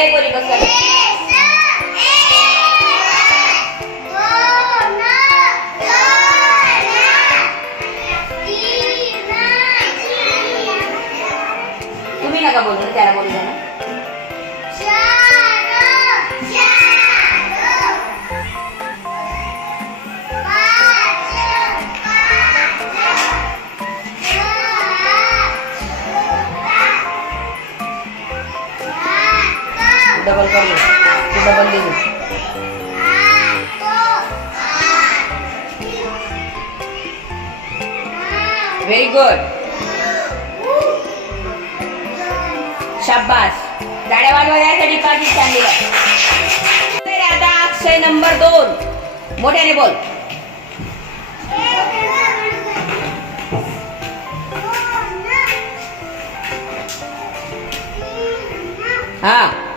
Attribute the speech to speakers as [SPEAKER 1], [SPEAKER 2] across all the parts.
[SPEAKER 1] बोल बोल ए बोली बस कर. तुम्ही नका बोलू ना, त्याला बोलू डबल कर लो डबल दे दे. व्हेरी गुड शाबास गाड्या वाजवण्यासाठी पाकिस्तान दिलं आता अक्षय नंबर दोन. मोठ्याने बोल. हा.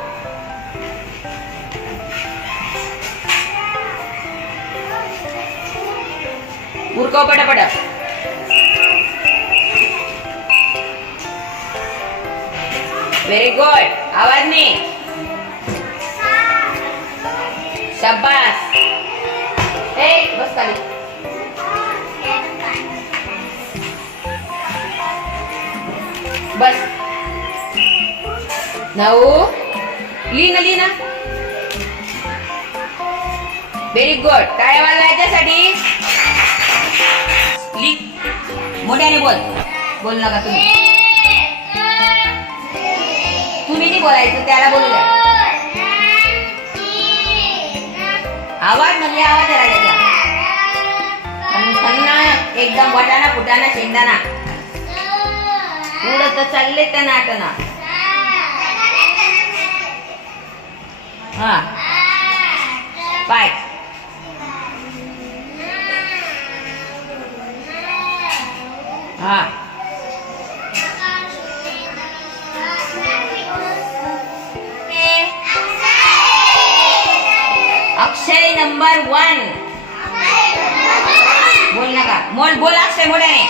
[SPEAKER 1] उरकव पटापट. व्हेरी गुड आवाज नाही. शाबास. ए बस खाली. बस. नऊ. ली ना ली ना व्हेरी गुड काय टाळ्या त्यासाठी? लिख मोठ्याने बोल. बोल नका तुम्ही. तुम्ही नाही बोलायचं त्याला बोलू द्या. आवाज म्हणजे आवाज आहे राजाचा. एकदम वटाणा फुटाणा शेंगदाणा. उडत चालले त्या नाटना. हा. पाय. हा. Akshay number one. बोल नका मोल बोल अक्षय मोठ्याने.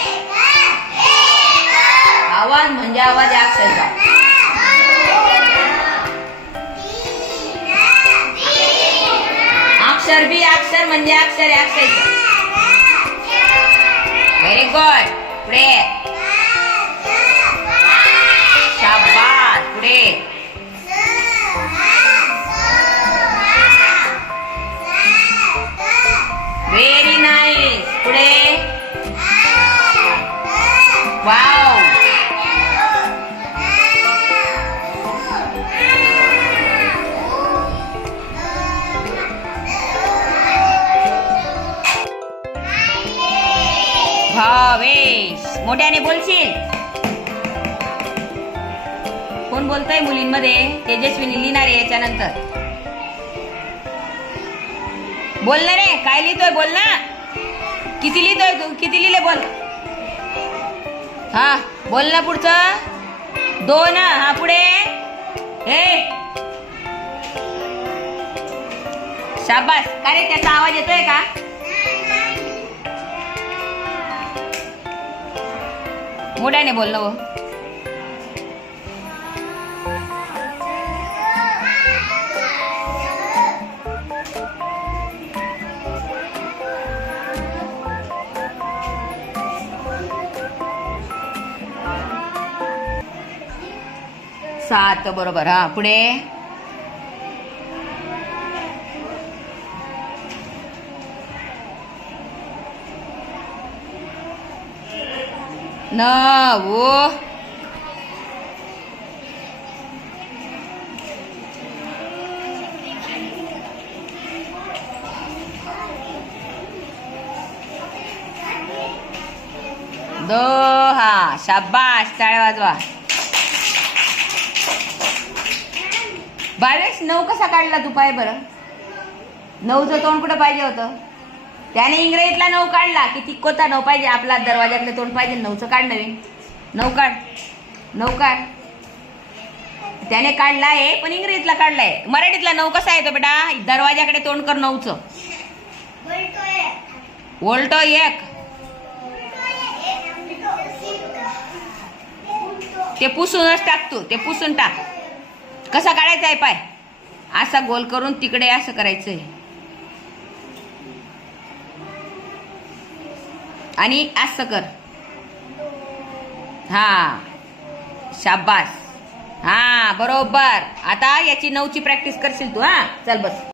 [SPEAKER 1] आवाज म्हणजे आवाज आहे अक्षयचा अक्षर बी अक्षर म्हणजे अक्षर आहे व्हेरी गुड पुढे शाबास पुढे व्हेरी नाईस पुढे वाव भावेश. मोठ्याने बोलशील? कोण बोलतोय मुलींमध्ये? तेजस्विनी लिहिणार आहे याच्यानंतर. बोल ना रे काय लिहितोय बोल ना. किती लिहितोय तू? किती लिहिले बोल. हा बोल ना पुढचं. दोन हा पुढे. हे. शाबास. अरे त्याचा आवाज येतोय का? मोठ्याने बोल ना सात बरोबर हा पुढे. नऊ. दोहा. शाबाश टाळ्या वाजवा. बावीस नऊ कसा काढला तू? पाय बरं. नऊचं तोंड कुठं पाहिजे होतं? त्याने इंग्रजीतला नऊ काढला किती कोता नऊ पाहिजे आपला दरवाजातलं तोंड पाहिजे नऊचं काढ नवीन. नऊ काढ. नऊ काढ. त्याने काढला आहे पण इंग्रजीतला काढलाय. मराठीतला नऊ कसा येतो बेटा? दरवाजाकडे तोंड कर नऊचं. वोल्टो एक. ते पुसूनच टाक तू ते पुसून टाक. कसा काढायचा आहे पाय? असा गोल करून तिकडे असं करायचंय. आणि असं कर. हा. शाबास. हा बरोबर. आता याची नऊची प्रॅक्टिस करशील तू हा? चल बस.